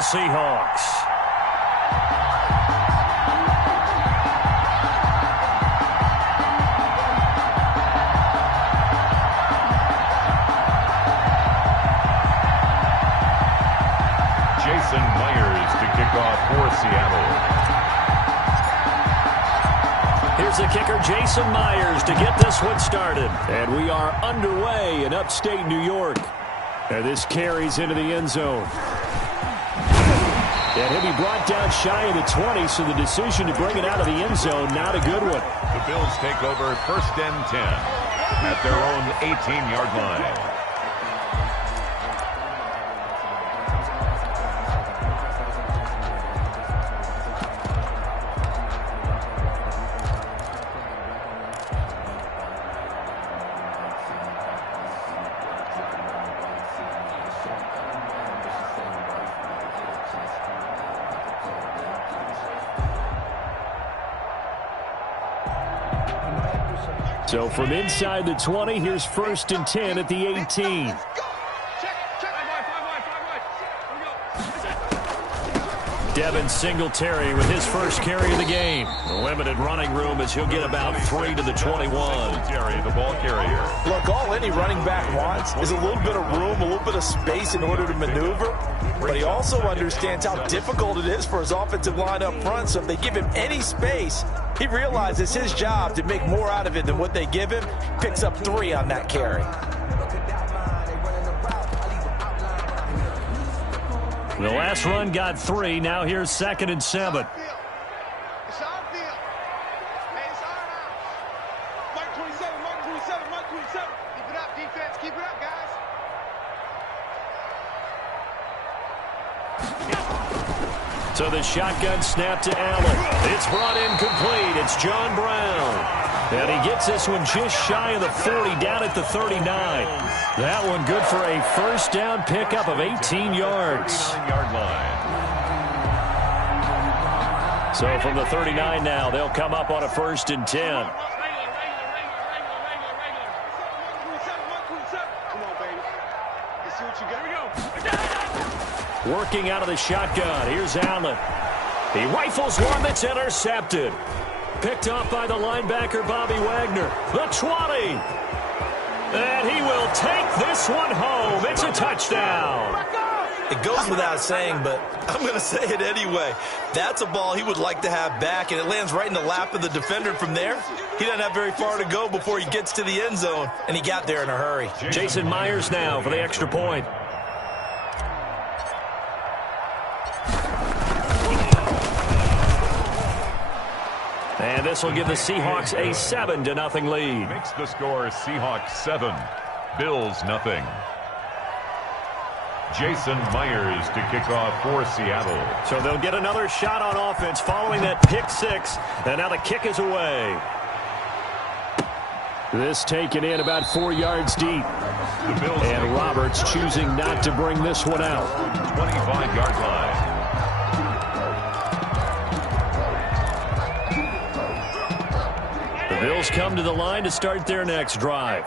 Seattle Seahawks. Jason Myers to kick off for Seattle. Here's the kicker, Jason Myers, to get this one started. And we are underway in upstate New York. And this carries into the end zone. And he'll be brought down shy of the 20, so the decision to bring it out of the end zone, not a good one. The Bills take over 1st and 10 at their own 18-yard line. So from inside the 20, here's 1st and 10 at the 18. Devin Singletary with his first carry of the game. Limited running room as he'll get about 3 to the 21. Singletary, the ball carrier. Look, all any running back wants is a little bit of room, a little bit of space in order to maneuver. But he also understands how difficult it is for his offensive line up front. So if they give him any space, he realizes his job to make more out of it than what they give him. Picks up 3 on that carry. The last run got 3. Now here's 2nd and 7. So the shotgun snap to Allen. It's brought in complete. It's John Brown. And he gets this one just shy of the 40, down at the 39. That one good for a first down pickup of 18 yards. 39-yard line. So from the 39 now, they'll come up on a 1st and 10. Working out of the shotgun. Here's Allen. He rifles one that's intercepted. Picked off by the linebacker, Bobby Wagner. The 20. And he will take this one home. It's a touchdown. It goes without saying, but I'm going to say it anyway. That's a ball he would like to have back, and it lands right in the lap of the defender from there. He doesn't have very far to go before he gets to the end zone, and he got there in a hurry. Jason Myers now for the extra point. And this will give the Seahawks a 7-0 lead. Makes the score Seahawks 7, Bills nothing. Jason Myers to kick off for Seattle. So they'll get another shot on offense following that pick 6. And now the kick is away. This taken in about 4 yards deep. And Roberts choosing not to bring this one out. 25-yard line. The Bills come to the line to start their next drive.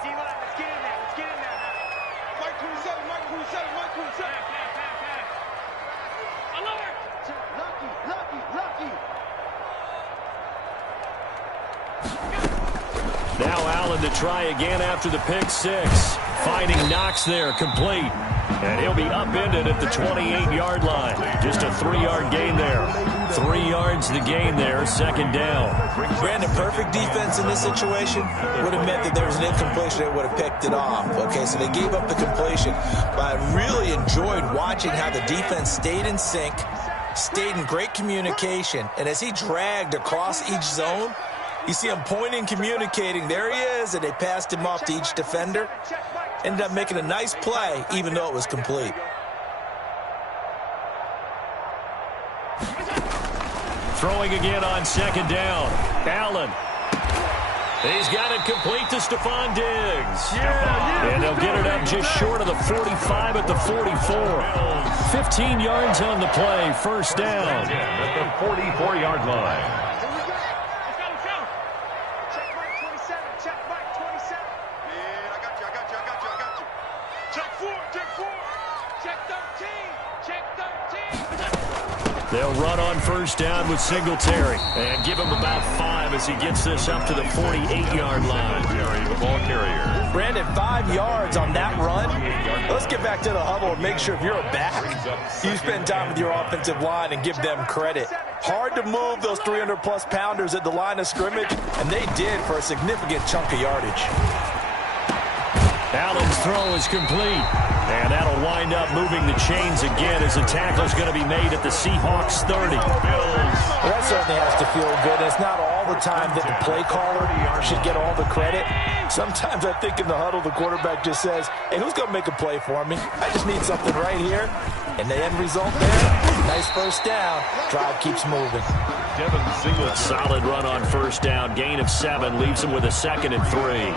Now Allen to try again after the pick 6. Finding Knox there, complete. And he'll be upended at the 28-yard line. Just a 3-yard gain there. 3 yards the gain there, 2nd down. Brandon, perfect defense in this situation would have meant that there was an incompletion that would have picked it off. Okay, so they gave up the completion. But I really enjoyed watching how the defense stayed in sync, stayed in great communication. And as he dragged across each zone, you see him pointing, communicating. There he is, and they passed him off to each defender. Ended up making a nice play, even though it was complete. Throwing again on 2nd down. Allen. He's got it complete to Stephon Diggs. And they'll get it up just short of the 45 at the 44. 15 yards on the play, 1st down. At the 44-yard line. They'll run on first down with Singletary and give him about 5 as he gets this up to the 48-yard line. The ball carrier. Brandon, 5 yards on that run. Let's get back to the huddle and make sure if you're a back, you spend time with your offensive line and give them credit. Hard to move those 300-plus pounders at the line of scrimmage, and they did for a significant chunk of yardage. Allen's throw is complete, and that'll wind up moving the chains again as the tackle's going to be made at the Seahawks 30. Well, that certainly has to feel good. It's not all the time that the play caller should get all the credit. Sometimes I think in the huddle, the quarterback just says, hey, who's going to make a play for me? I just need something right here. And the end result there, nice first down. Drive keeps moving. A solid run on first down. Gain of 7 leaves him with a 2nd and 3.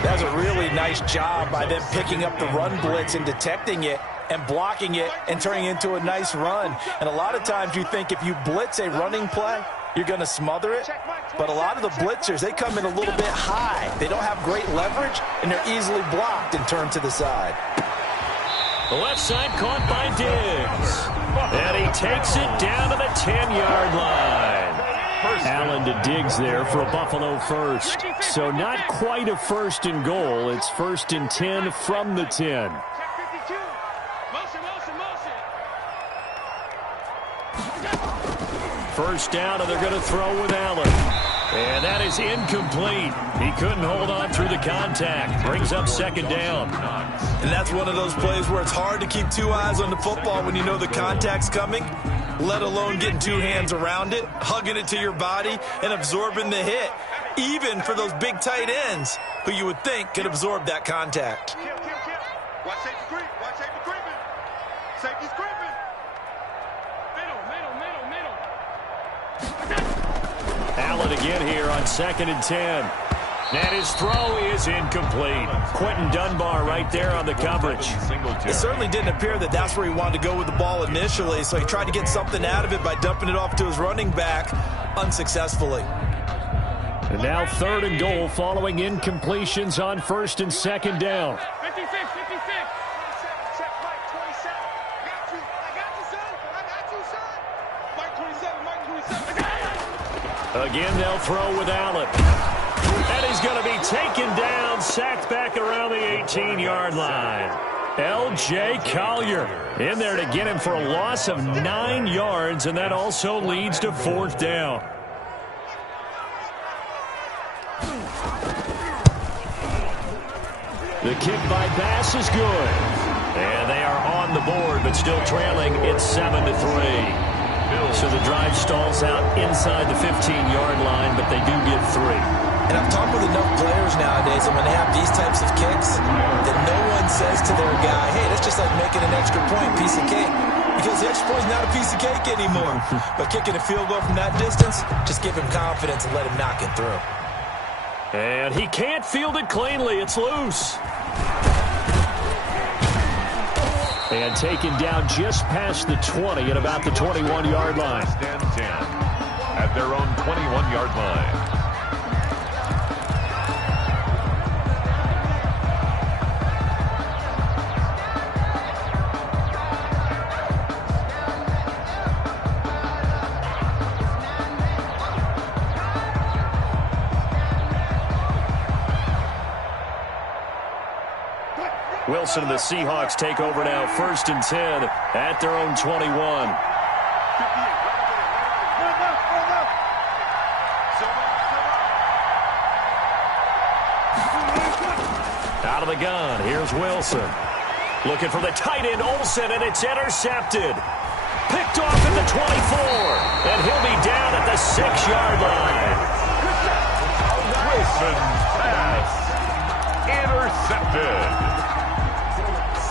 That's a really nice job by them picking up the run blitz and detecting it and blocking it and turning it into a nice run. And a lot of times you think if you blitz a running play, you're going to smother it. But a lot of the blitzers, they come in a little bit high. They don't have great leverage, and they're easily blocked and turned to the side. The left side caught by Diggs. And he takes it down to the 10-yard line. Allen to Diggs there for a Buffalo first. So not quite a 1st and goal. It's 1st and 10 from the 10. First down, and they're going to throw with Allen. And that is incomplete. He couldn't hold on through the contact. Brings up 2nd down. And that's one of those plays where it's hard to keep 2 eyes on the football when you know the contact's coming, let alone getting 2 hands around it, hugging it to your body, and absorbing the hit, even for those big tight ends who you would think could absorb that contact. Watch safety creep. Watch safety creeping. Safety's creeping. Middle. Allen again here on 2nd and 10. And his throw is incomplete. Quentin Dunbar right there on the coverage. It certainly didn't appear that that's where he wanted to go with the ball initially, so he tried to get something out of it by dumping it off to his running back unsuccessfully. And now 3rd and goal following incompletions on 1st and 2nd down. 56. Check Mike 27. I got you, son. Mike 27. Again, they'll throw with Allen. And he's going to be taken down, sacked back around the 18-yard line. L.J. Collier in there to get him for a loss of 9 yards, and that also leads to 4th down. The kick by Bass is good. And they are on the board, but still trailing. It's 7-3. So the drive stalls out inside the 15-yard line, but they do get 3. And I've talked with enough players nowadays, and when they have these types of kicks, that no one says to their guy, hey, that's just like making an extra point, piece of cake. Because the extra point is not a piece of cake anymore. But kicking a field goal from that distance, just give him confidence and let him knock it through. And he can't field it cleanly. It's loose. And taken down just past the 20 at about the 21-yard line. Stand 10 at their own 21-yard line. Wilson and the Seahawks take over now, 1st and 10 at their own 21. Out of the gun, here's Wilson. Looking for the tight end, Olsen, and it's intercepted. Picked off at the 24, and he'll be down at the 6-yard line. Wilson's pass intercepted.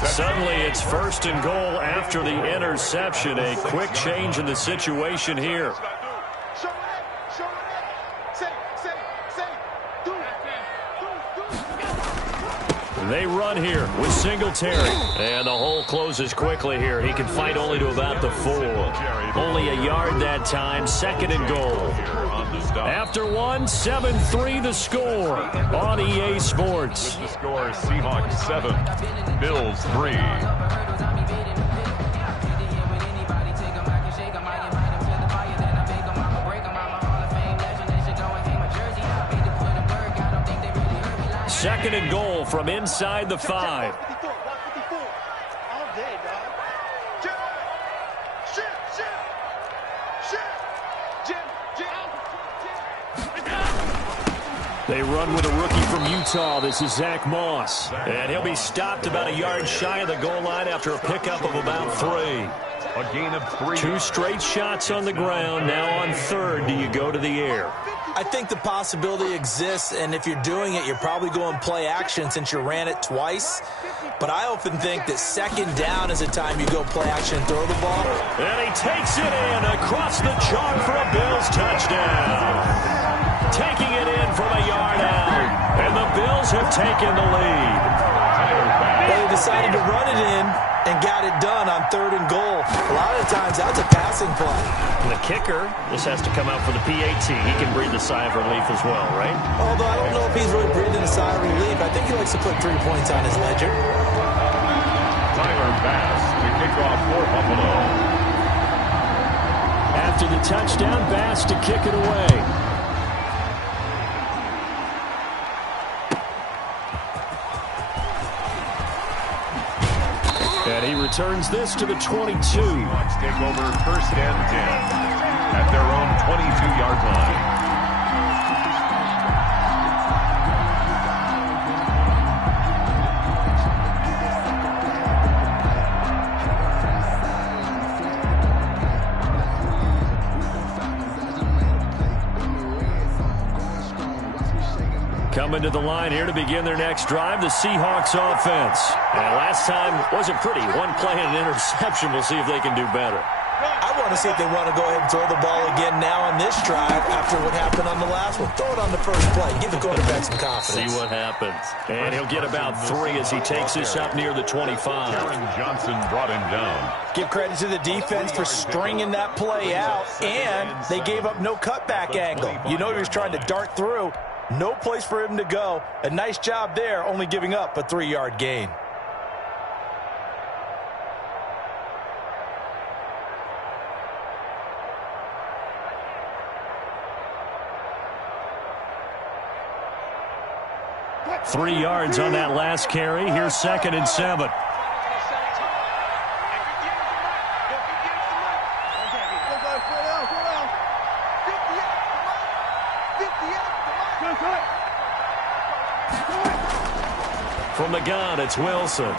Suddenly it's 1st and goal after the interception. A quick change in the situation here. They run here with Singletary. And the hole closes quickly here. He can fight only to about the 4. Only a yard that time. 2nd and goal. After 1, 7-3 the score on EA Sports. The score, Seahawks 7, Bills 3. 2nd and goal from inside the 5. They run with a rookie from Utah. This is Zach Moss. And he'll be stopped about a yard shy of the goal line after a pickup of about 3. A gain of 3. 2 straight shots on the ground. Now on 3rd, do you go to the air? I think the possibility exists, and if you're doing it, you're probably going play action since you ran it twice. But I often think that 2nd down is a time you go play action and throw the ball. And he takes it in across the chalk for a Bills touchdown. Taking it in from a yard out, and the Bills have taken the lead. They decided to run it in and got it done on 3rd and goal. A lot of times, that's a passing play. And the kicker, this has to come out for the PAT. He can breathe a sigh of relief as well, right? Although I don't know if he's really breathing a sigh of relief. I think he likes to put 3 points on his ledger. Tyler Bass to kick off for Buffalo. After the touchdown, Bass to kick it away. And he returns this to the 22. Seahawks take over 1st and 10 at their own 22-yard line. Coming to the line here to begin their next drive, the Seahawks offense. And last time wasn't pretty. 1 play and an interception. We'll see if they can do better. I want to see if they want to go ahead and throw the ball again now on this drive after what happened on the last one. Throw it on the first play. Give the quarterback some confidence. See what happens. And he'll get about 3 as he takes this up near the 25. Aaron Johnson brought him down. Give credit to the defense for stringing that play out, and they gave up no cutback angle. You know he was trying to dart through. No place for him to go. A nice job there, only giving up a 3-yard gain. Three yards on that last carry. Here's 2nd and 7. From the gun, it's Wilson.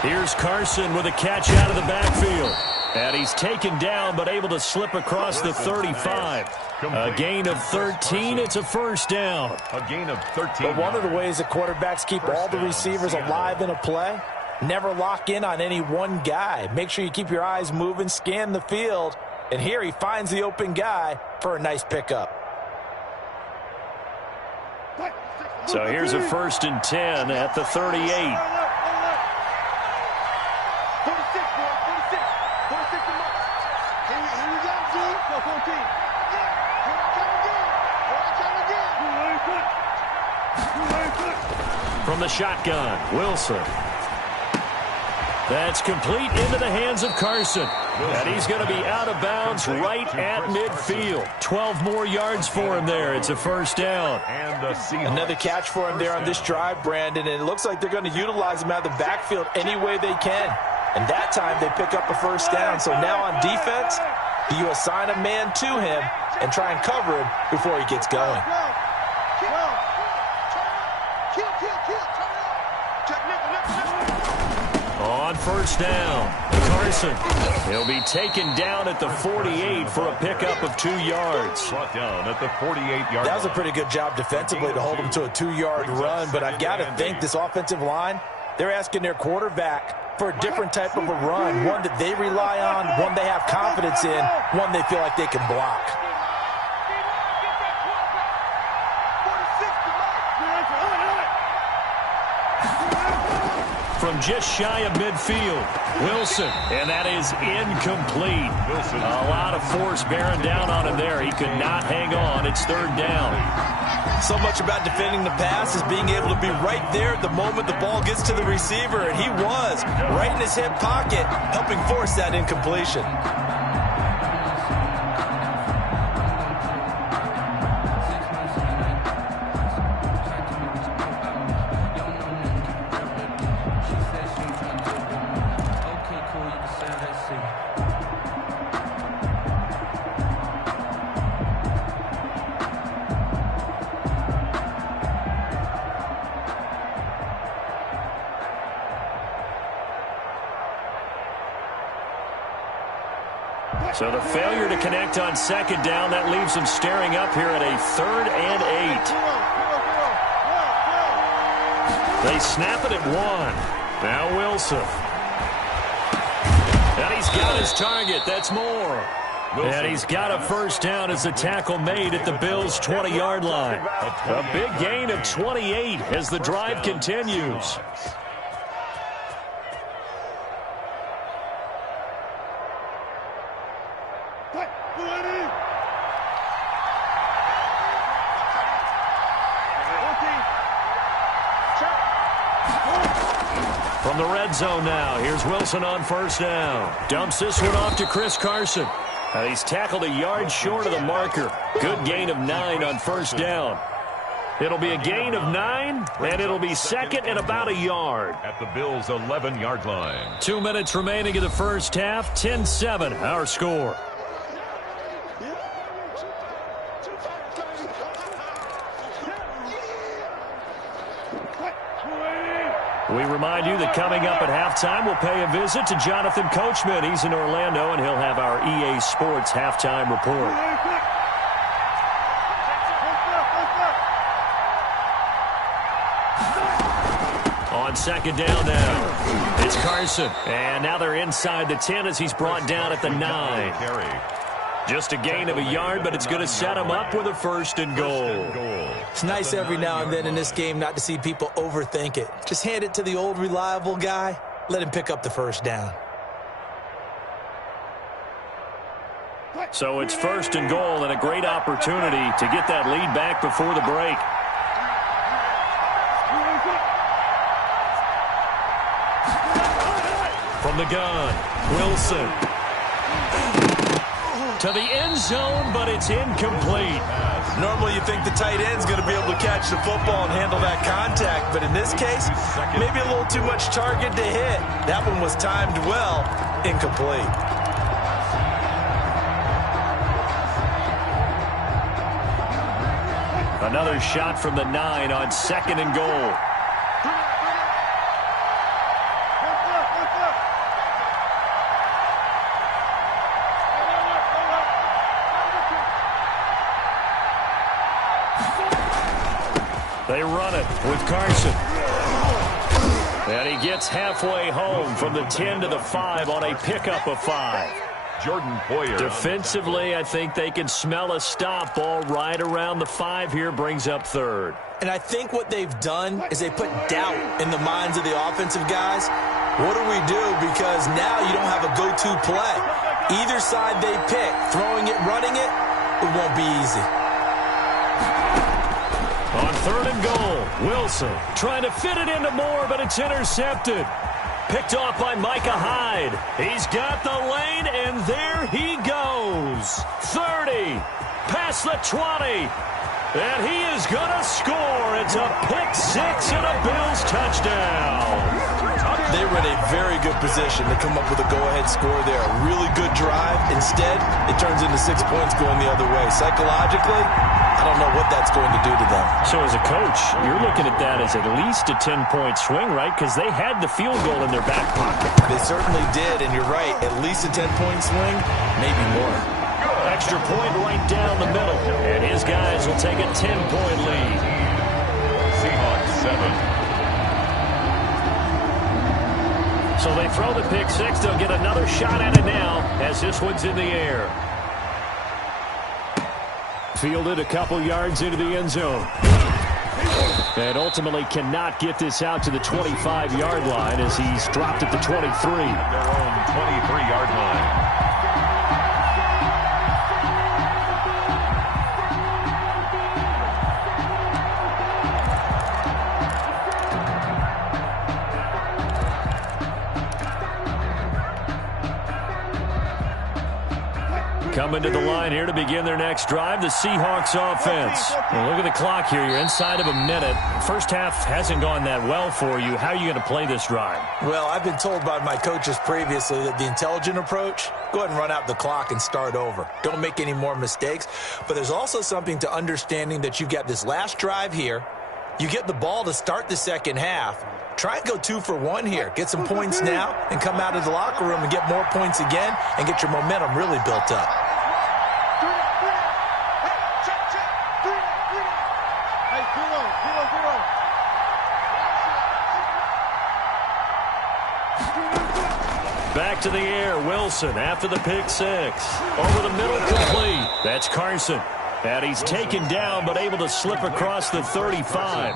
Here's Carson with a catch out of the backfield. And he's taken down, but able to slip across the 35. A gain of 13. It's a 1st down. A gain of 13. But one of the ways that quarterbacks keep all the receivers alive in a play, never lock in on any one guy. Make sure you keep your eyes moving, scan the field. And here he finds the open guy for a nice pickup. So here's a 1st and 10 at the 38. From the shotgun, Wilson. That's complete into the hands of Carson. And he's going to be out of bounds right at midfield. 12 more yards for him there. It's a 1st down. Another catch for him there on this drive, Brandon. And it looks like they're going to utilize him out of the backfield any way they can. And that time they pick up a 1st down. So now on defense, you assign a man to him and try and cover him before he gets going. On 1st down, Carson. He'll be taken down at the 48 for a pickup of 2 yards. Brought down at the 48-yard That was a pretty good job defensively to hold him to a 2-yard run. But I've got to think this offensive line, they're asking their quarterback for a different type of a run, one that they rely on, one they have confidence in, one they feel like they can block. From just shy of midfield, Wilson, and that is incomplete. A lot of force bearing down on him there. He could not hang on. It's 3rd down. So much about defending the pass is being able to be right there at the moment the ball gets to the receiver, and he was right in his hip pocket, helping force that incompletion. So the failure to connect on second down, that leaves them staring up here at a 3rd and 8. They snap it at 1. Now Wilson. And he's got his target. That's more. And he's got a first down as the tackle made at the Bills' 20-yard line. A big gain of 28 as the drive continues. From the red zone now, here's Wilson on first down. Dumps this one off to Chris Carson. And he's tackled a yard short of the marker. Good gain of 9 on first down. It'll be a gain of 9, and it'll be second and about a yard. At the Bills' 11-yard line. 2 minutes remaining in the first half. 10-7, our score. We remind you that coming up at halftime, we'll pay a visit to Jonathan Coachman. He's in Orlando, and he'll have our EA Sports halftime report. On second down now, it's Carson. And now they're inside the 10 as he's brought down at the 9. Just a gain of a yard, but it's going to set him up with a 1st and goal. It's nice every now and then in this game not to see people overthink it. Just hand it to the old reliable guy. Let him pick up the first down. So it's 1st and goal and a great opportunity to get that lead back before the break. From the gun, Wilson. To the end zone, but it's incomplete. Normally you think the tight end's going to be able to catch the football and handle that contact, but in this case, maybe a little too much target to hit. That one was timed well, incomplete. Another shot from the 9 on 2nd and goal. They run it with Carson. And he gets halfway home from the 10 to the 5 on a pickup of 5. Jordan Poyer. Defensively, I think they can smell a stop ball right around the 5 here, brings up 3rd. And I think what they've done is they put doubt in the minds of the offensive guys. What do we do? Because now you don't have a go-to play. Either side they pick, throwing it, running it, it won't be easy. On 3rd and goal, Wilson trying to fit it into Moore, but it's intercepted. Picked off by Micah Hyde. He's got the lane, and there he goes. 30, past the 20, and he is going to score. It's a pick-6 and a Bills touchdown. They were in a very good position to come up with a go-ahead score there. A really good drive. Instead, it turns into 6 points going the other way. Psychologically, I don't know what that's going to do to them. So as a coach, you're looking at that as at least a 10-point swing, right? Because they had the field goal in their back pocket. They certainly did, and you're right. At least a 10-point swing, maybe more. Extra point right down the middle. And his guys will take a 10-point lead. Seahawks 7. So they throw the pick-6. They'll get another shot at it now as this one's in the air. Fielded a couple yards into the end zone. And ultimately cannot get this out to the 25-yard line as he's dropped at the 23. Their own 23-yard line. Coming to the line here to begin their next drive, the Seahawks offense. Well, look at the clock here. You're inside of a minute. First half hasn't gone that well for you. How are you going to play this drive? Well, I've been told by my coaches previously that the intelligent approach, go ahead and run out the clock and start over. Don't make any more mistakes. But there's also something to understanding that you've got this last drive here. You get the ball to start the second half. Try and go 2 for 1 here. Get some points now and come out of the locker room and get more points again and get your momentum really built up. Back to the air, Wilson after the pick six. Over the middle, complete. That's Carson. And he's taken down but able to slip across the 35.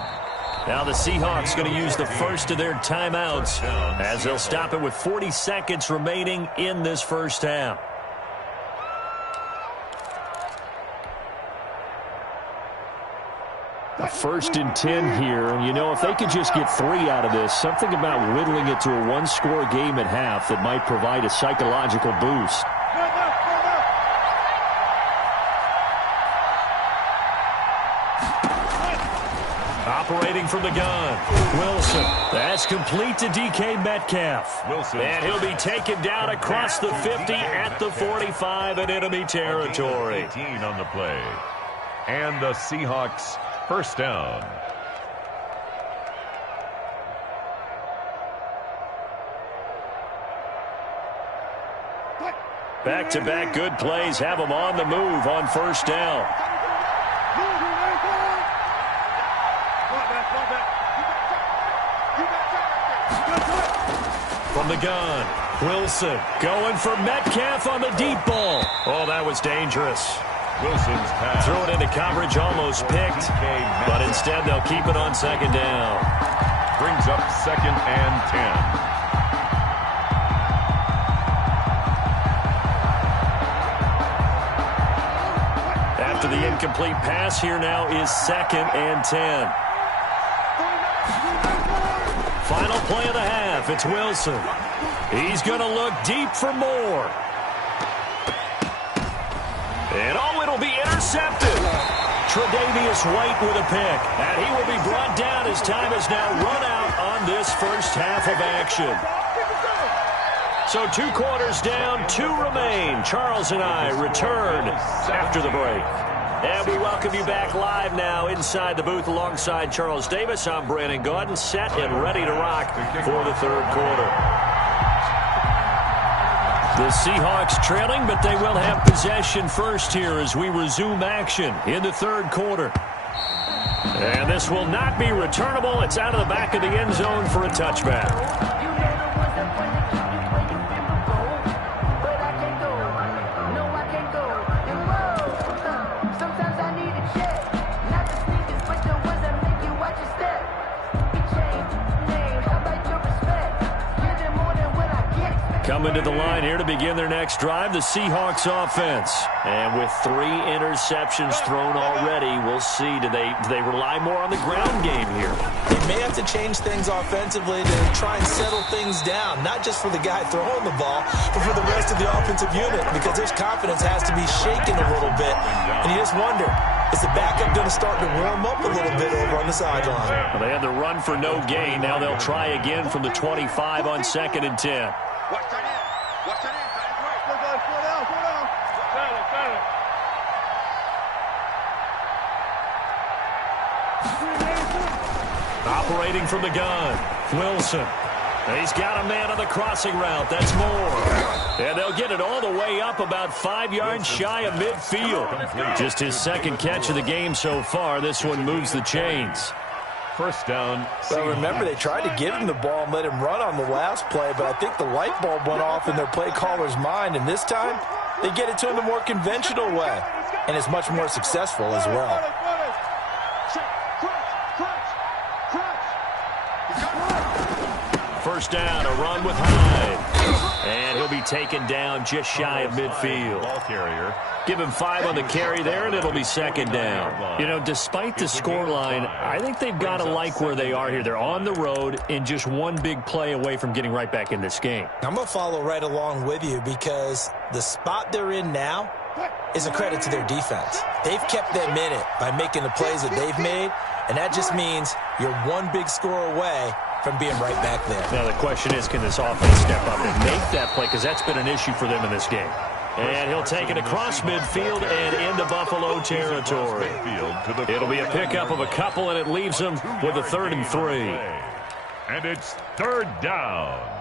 Now the Seahawks going to use the first of their timeouts as they'll stop it with 40 seconds remaining in this first half. A 1st and 10 here, and you know, if they could just get 3 out of this, something about whittling it to a one-score game at half that might provide a psychological boost. Operating from the gun, Wilson. That's complete to DK Metcalf. Wilson. And he'll be taken down across the 50 at the 45 in enemy territory. 18 on the play. And the Seahawks first down. Back-to-back good plays have them on the move on first down. From the gun, Wilson going for Metcalf on the deep ball. Oh, that was dangerous. Wilson's pass. Threw it into coverage, almost picked, but instead they'll keep it on second down. Brings up 2nd and 10. After the incomplete pass, here now is 2nd and 10. Final play of the half. It's Wilson. He's going to look deep for more. And oh, it'll be intercepted. Tre'Davious White with a pick. And he will be brought down as time has now run out on this first half of action. So 2 quarters down, 2 remain. Charles and I return after the break. And we welcome you back live now inside the booth alongside Charles Davis. I'm Brandon Gaudin, set and ready to rock for the 3rd quarter. The Seahawks trailing, but they will have possession first here as we resume action in the 3rd quarter. And this will not be returnable. It's out of the back of the end zone for a touchback. Coming to the line here to begin their next drive, the Seahawks offense. And with 3 interceptions thrown already, we'll see. Do they rely more on the ground game here? They may have to change things offensively to try and settle things down, not just for the guy throwing the ball, but for the rest of the offensive unit, because his confidence has to be shaken a little bit. And you just wonder, is the backup going to start to warm up a little bit over on the sideline? Well, they had the run for no gain. Now they'll try again from the 25 on 2nd and 10. Watch that in. Watch that in. Slow down. Operating from the gun, Wilson. He's got a man on the crossing route. That's more. And they'll get it all the way up about 5 yards shy of midfield. Just his 2nd catch of the game so far. This one moves the chains. First down. Well, remember, they tried to give him the ball and let him run on the last play, but I think the light bulb went off in their play caller's mind, and this time they get it to him the more conventional way, and it's much more successful as well. First down, a run with Hyde. And he'll be taken down just shy of midfield. Ball carrier. Give him 5 on the carry there, and it'll be 2nd down. You know, despite the scoreline, I think they've got to like where they are here. They're on the road and just one big play away from getting right back in this game. I'm going to follow right along with you because the spot they're in now, is a credit to their defense. They've kept them in it by making the plays that they've made, and that just means you're one big score away from being right back there. Now the question is, can this offense step up and make that play? Because that's been an issue for them in this game. And he'll take it across midfield and into Buffalo territory. It'll be a pickup of a couple, and it leaves them with a 3rd and 3. And it's 3rd down.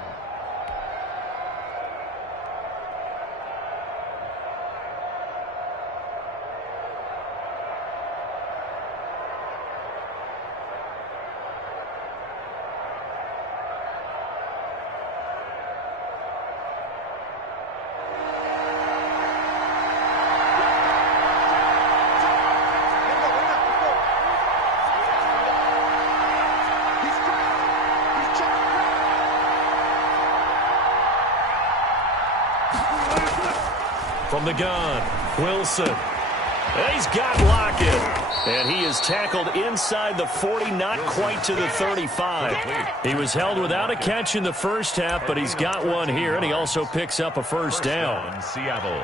From the gun, Wilson. And he's got Lockett. And he is tackled inside the 40, not quite to the 35. He was held without a catch in the first half, but he's got one here, and he also picks up a first down. Seattle.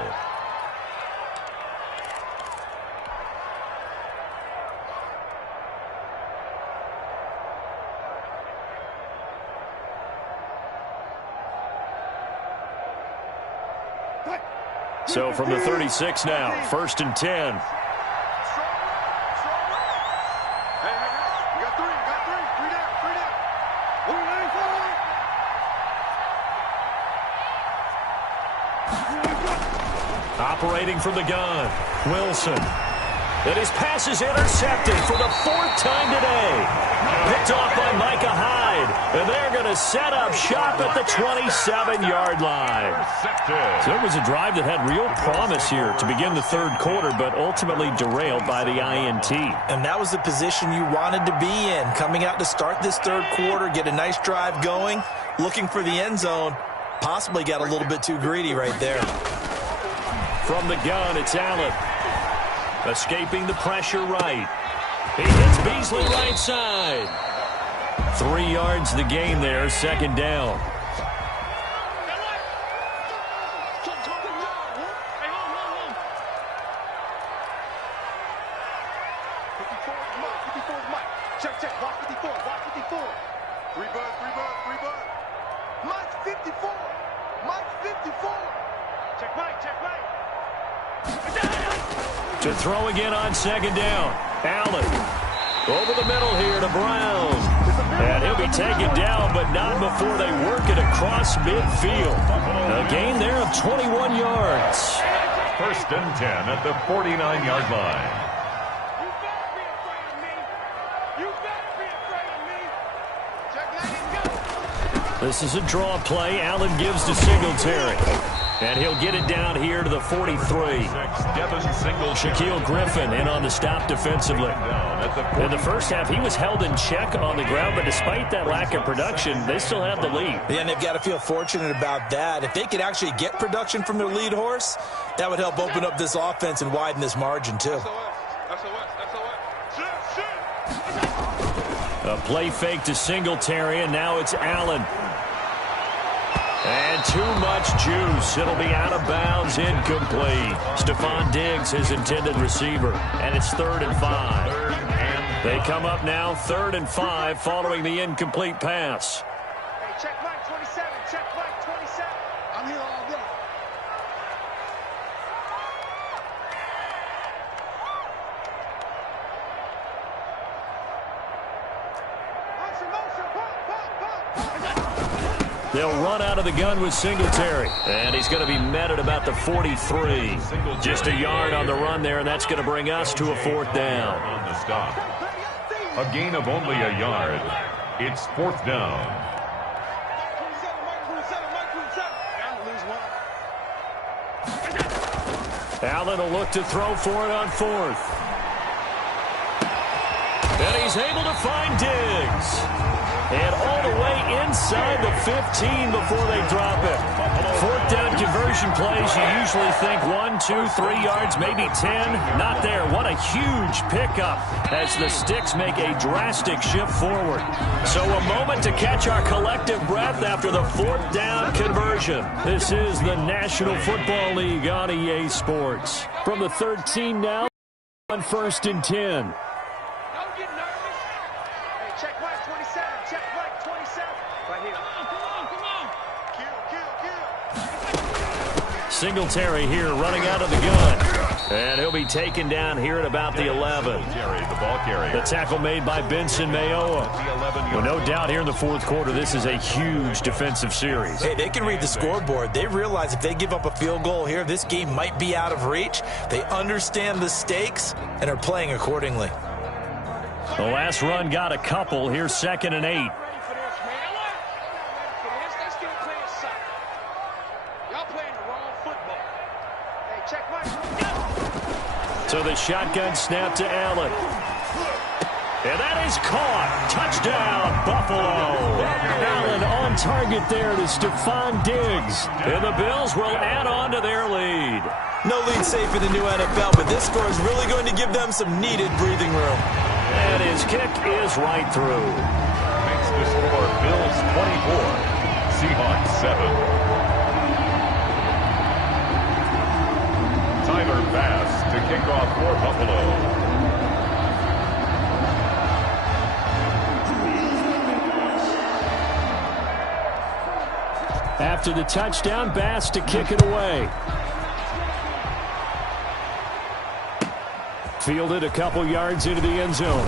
So from the 36 now, 1st and 10. Hey, you got three. Three down. Moving forward. Operating from the gun, Wilson. And his pass is intercepted for the 4th time today. Picked off by Micah Hyde. And they're going to set up shop at the 27-yard line. So it was a drive that had real promise here to begin the 3rd quarter, but ultimately derailed by the INT. And that was the position you wanted to be in. Coming out to start this 3rd quarter, get a nice drive going, looking for the end zone. Possibly got a little bit too greedy right there. From the gun, it's Allen. Escaping the pressure right. He hits Beasley right side. 3 yards the game there, 2nd down. Check. Watch 54. 3 bud. Mike's 54. Check Mike. To throw again on 2nd down. Allen over the middle here to Brown. And he'll be taken down, but not before they work it across midfield. A gain there of 21 yards. 1st and 10 at the 49-yard line. This is a draw play. Allen gives to Singletary. And he'll get it down here to the 43. Shaquille Griffin in on the stop defensively. In the first half, he was held in check on the ground, but despite that lack of production, they still have the lead. Yeah, and they've got to feel fortunate about that. If they could actually get production from their lead horse, that would help open up this offense and widen this margin, too. A play fake to Singletary, and now it's Allen. And too much juice. It'll be out of bounds, incomplete. Stephon Diggs, his intended receiver. And it's 3rd and 5. They come up now 3rd and 5 following the incomplete pass. Hey, check Mike 27. I'm here all day. They'll run out of the gun with Singletary. And he's going to be met at about the 43. Just a yard on the run there, and that's going to bring us to a 4th down. On the stop. A gain of only a yard. It's 4th down. Allen will look to throw for it on 4th. And he's able to find Diggs. And all the way inside the 15 before they drop it. Fourth down conversion plays, you usually think 1, 2, 3 yards, maybe 10. Not there. What a huge pickup as the Sticks make a drastic shift forward. So a moment to catch our collective breath after the fourth down conversion. This is the National Football League on EA Sports. From the 13 now on 1st and 10. Singletary here running out of the gun. And he'll be taken down here at about the 11. The tackle made by Benson Mayowa. Well, no doubt here in the fourth quarter, this is a huge defensive series. Hey, they can read the scoreboard. They realize if they give up a field goal here, this game might be out of reach. They understand the stakes and are playing accordingly. The last run got a couple. Here's 2nd and 8. So the shotgun snap to Allen. And that is caught. Touchdown, Buffalo. Allen on target there to Stephon Diggs. And the Bills will add on to their lead. No lead safe in the new NFL, but this score is really going to give them some needed breathing room. And his kick is right through. Makes the score Bills 24, Seahawks 7. Tyler Bass to kick off for Buffalo. After the touchdown, Bass to kick it away. Fielded a couple yards into the end zone.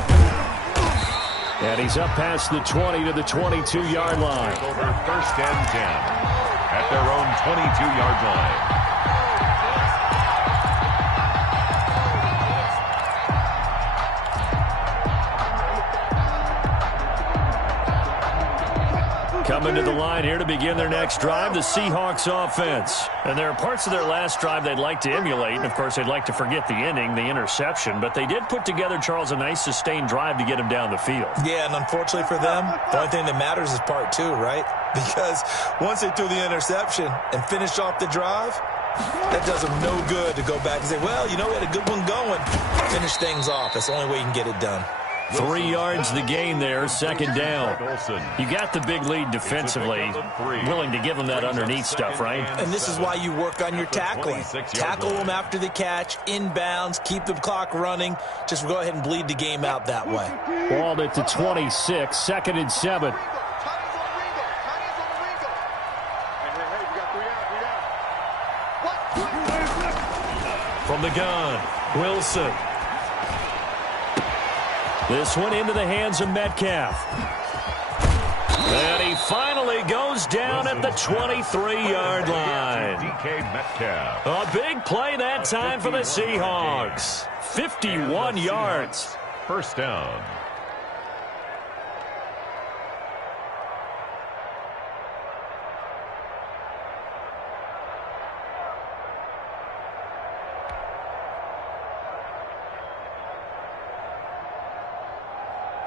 And he's up past the 20 to the 22-yard line. Over 1st and 10 at their own 22-yard line. Coming to the line here to begin their next drive, the Seahawks offense. And there are parts of their last drive they'd like to emulate. And, of course, they'd like to forget the ending, the interception. But they did put together, Charles, a nice sustained drive to get him down the field. Yeah, and unfortunately for them, the only thing that matters is part 2, right? Because once they threw the interception and finished off the drive, that does them no good to go back and say, well, you know, we had a good one going. Finish things off. That's the only way you can get it done. 3 yards the gain there, 2nd down. You got the big lead defensively, willing to give them that underneath stuff, right? And this is why you work on your tackling. Tackle them after the catch, inbounds, keep the clock running. Just go ahead and bleed the game out that way. Ball at the 26, 2nd and 7. From the gun, Wilson. This one into the hands of Metcalf. And he finally goes down at the 23-yard line. DK Metcalf. A big play that time for the Seahawks. 51 yards. 1st down.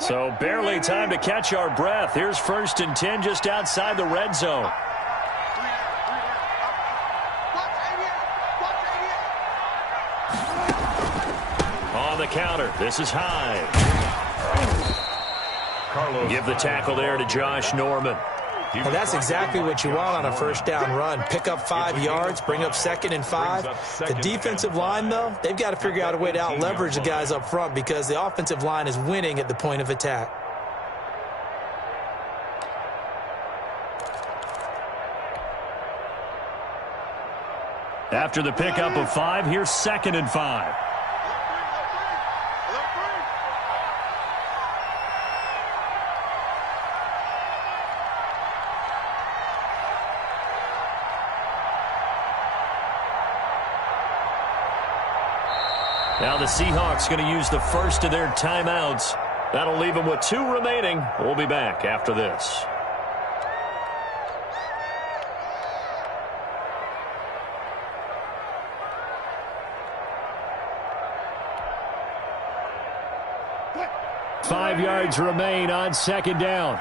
So barely time to catch our breath. Here's 1st and 10 just outside the red zone. On the counter, this is high. Give the tackle there to Josh Norman. And that's exactly what you want on a 1st down run. Pick up 5 yards, bring up 2nd and 5. The defensive line, though, they've got to figure out a way to out-leverage the guys up front because the offensive line is winning at the point of attack. After the pickup of 5, here's 2nd and 5. Now the Seahawks going to use the first of their timeouts. That'll leave them with 2 remaining. We'll be back after this. Five yards remain on 2nd down.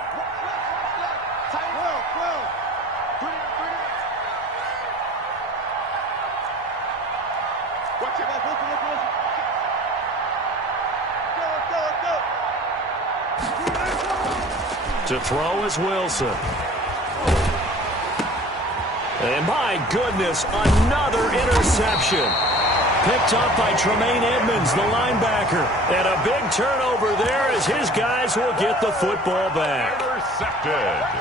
Watch it. To throw is Wilson. And my goodness, another interception. Picked up by Tremaine Edmonds, the linebacker. And a big turnover there as his guys will get the football back.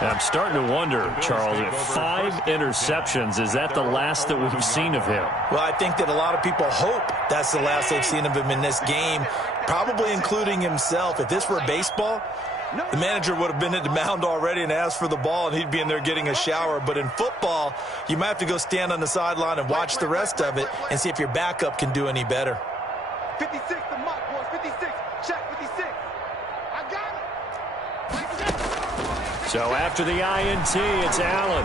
I'm starting to wonder, Charles, if 5 interceptions, is that the last that we've seen of him? Well, I think that a lot of people hope that's the last they've seen of him in this game, probably including himself. If this were baseball, the manager would have been at the mound already and asked for the ball, and he'd be in there getting a shower. But in football, you might have to go stand on the sideline and watch the rest of it and see if your backup can do any better. 56, the mark, boys. 56. Check 56. I got it. So after the INT, it's Allen.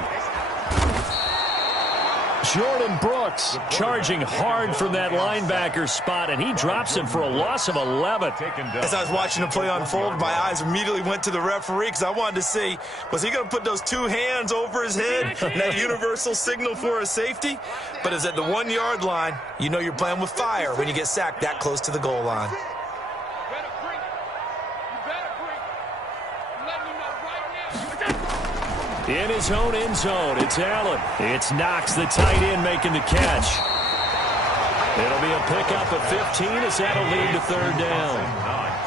Jordan Brooks charging hard from that linebacker spot, and he drops him for a loss of 11. As I was watching the play unfold, my eyes immediately went to the referee because I wanted to see, was he going to put those 2 hands over his head, that universal signal for a safety? But it's at the 1-yard line. You know you're playing with fire when you get sacked that close to the goal line. In his own end zone, it's Allen. It's Knox, the tight end, making the catch. It'll be a pickup of 15 as that'll lead to third down.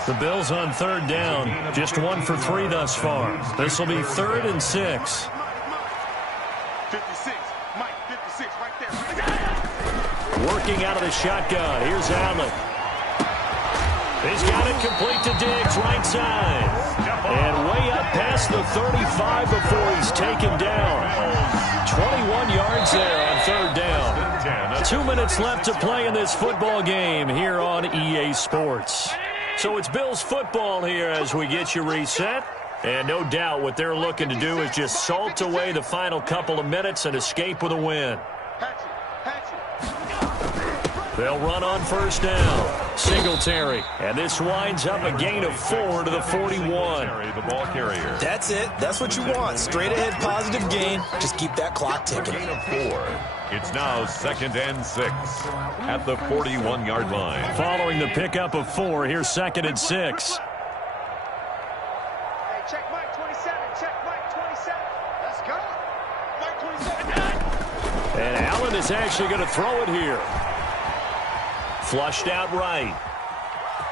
The Bills on third down, just 1 for 3 thus far. This will be 3rd and 6. 56, Mike, 56, right there. Working out of the shotgun, here's Allen. He's got it complete to Diggs, right side. And way up past the 35 before he's taken down. 21 yards there on third down. 2 minutes left to play in this football game here on EA Sports. So it's Bills football here as we get you reset. And no doubt what they're looking to do is just salt away the final couple of minutes and escape with a win. They'll run on first down. Singletary. And this winds up a gain of 4 to the 41. The ball carrier. That's it. That's what you want. Straight ahead positive gain. Just keep that clock ticking. Gain of 4. It's now 2nd and 6 at the 41-yard line. Following the pickup of 4, here's 2nd and 6. Hey, check Mike 27. Check Mike 27. Let's go. Mike 27. And Allen is actually going to throw it here. Flushed out right.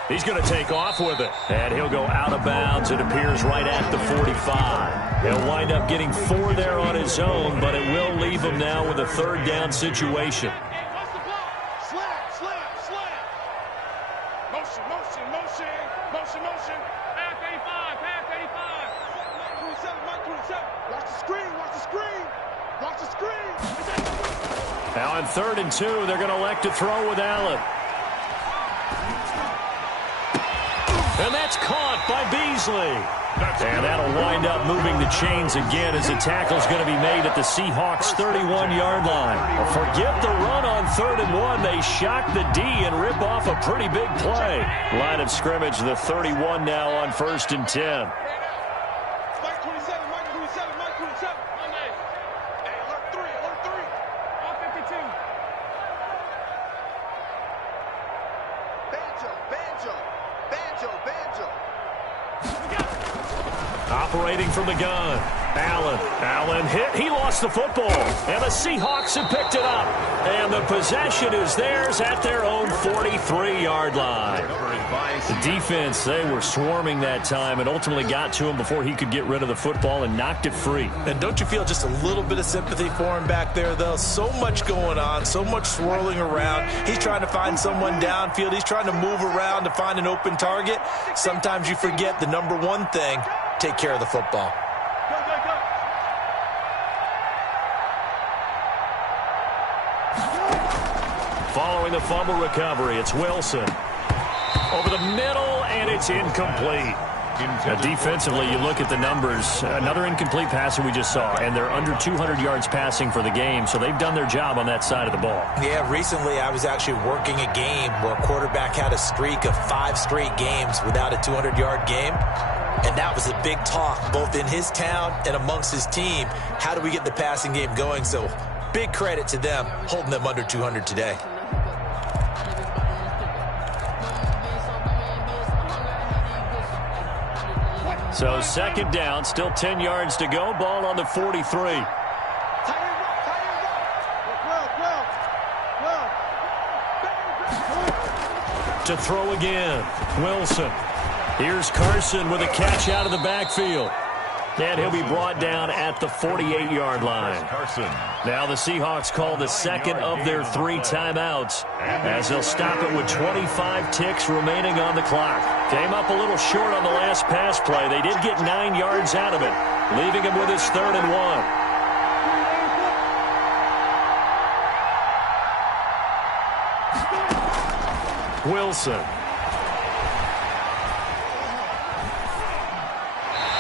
He's going to take off with it. And he'll go out of bounds. It appears right at the 45. He'll wind up getting 4 there on his own, but it will leave him now with a third down situation. What's the block? Slam. Motion. Motion. Pass 85. Mike 27. Watch the screen. Now on 3rd and 2, they're going to elect to throw with Allen. And that's caught by Beasley. And that'll wind up moving the chains again as the tackle's going to be made at the Seahawks' 31-yard line. Forget the run on 3rd and 1. They shock the D and rip off a pretty big play. Line of scrimmage, the 31 now on 1st and 10. Mike 27. Hey, alert 3. All 52. Banjo. Operating from the gun. Allen hit. He lost the football. And the Seahawks have picked it up. And the possession is theirs at their own 43-yard line. The defense, they were swarming that time and ultimately got to him before he could get rid of the football and knocked it free. And don't you feel just a little bit of sympathy for him back there, though? So much going on, so much swirling around. He's trying to find someone downfield. He's trying to move around to find an open target. Sometimes you forget the number one thing, take care of the football. Following the fumble recovery, it's Wilson. Over the middle, and it's incomplete. Defensively, you look at the numbers. Another incomplete pass that we just saw, and they're under 200 yards passing for the game, so they've done their job on that side of the ball. Yeah, recently I was actually working a game where a quarterback had a streak of 5 straight games without a 200-yard game, and that was a big talk both in his town and amongst his team. How do we get the passing game going? So big credit to them holding them under 200 today. So second down, still 10 yards to go. Ball on the 43. To throw again, Wilson. Here's Carson with a catch out of the backfield. And he'll be brought down at the 48-yard line. Now the Seahawks call the second of their 3 timeouts as they'll stop it with 25 ticks remaining on the clock. Came up a little short on the last pass play. They did get 9 yards out of it, leaving him with his 3rd and 1. Wilson.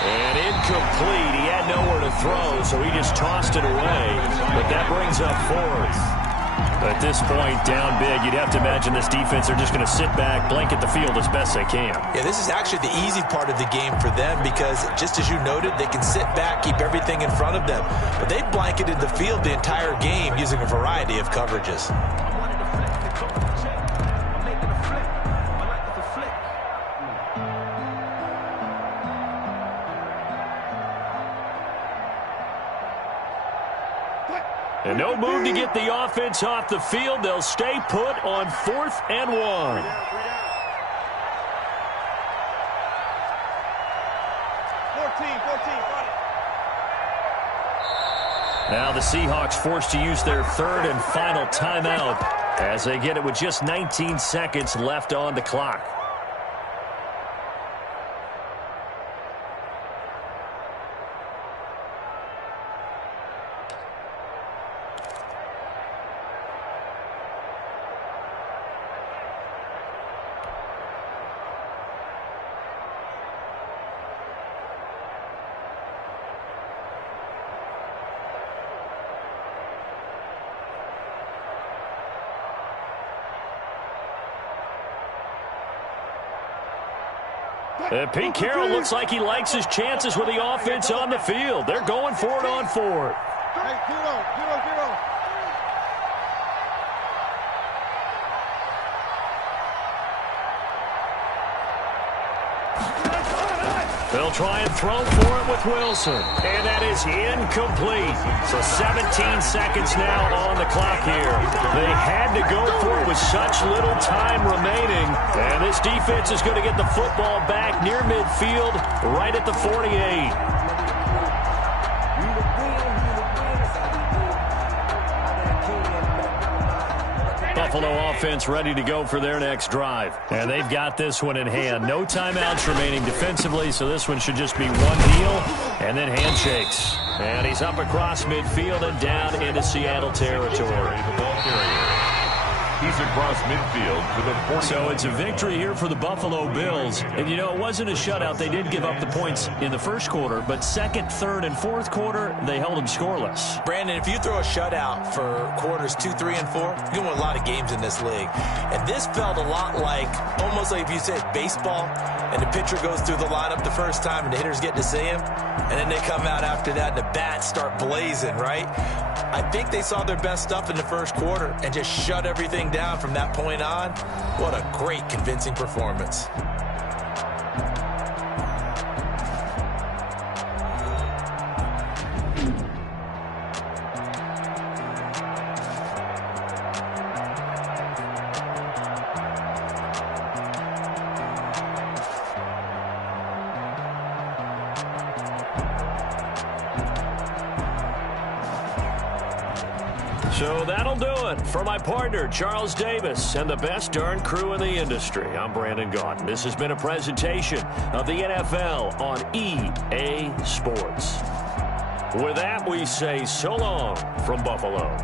And incomplete. He had nowhere to throw, so he just tossed it away. But that brings up 4th. At this point, down big, you'd have to imagine this defense are just going to sit back, blanket the field as best they can. Yeah, this is actually the easy part of the game for them because, just as you noted, they can sit back, keep everything in front of them. But they blanketed the field the entire game using a variety of coverages. And no move to get the offense off the field. They'll stay put on 4th and 1. Now the Seahawks forced to use their 3rd and final timeout as they get it with just 19 seconds left on the clock. Pete Carroll looks like he likes his chances with the offense on the field. They're going for it on 4th. They'll try and throw for it with Wilson. And that is incomplete. So 17 seconds now on the clock here. They had to go for it with such little time remaining. And this defense is going to get the football back near midfield, right at the 48. Buffalo offense ready to go for their next drive. And they've got this one in hand. No timeouts remaining defensively, so this one should just be one deal and then handshakes. And he's up across midfield and down into Seattle territory. He's across midfield for the 40. So it's a victory here for the Buffalo Bills. And, you know, it wasn't a shutout. They did give up the points in the first quarter, but second, third, and fourth quarter, they held them scoreless. Brandon, if you throw a shutout for quarters 2, 3, and 4, you're going to win a lot of games in this league. And this felt a lot like, almost like if you said baseball, and the pitcher goes through the lineup the first time, and the hitters get to see him, and then they come out after that, and the bats start blazing, right? I think they saw their best stuff in the first quarter and just shut everything down from that point on. What a great, convincing performance. So that'll do it for my partner, Charles Davis, and the best darn crew in the industry. I'm Brandon Gaudin. This has been a presentation of the NFL on EA Sports. With that, we say so long from Buffalo.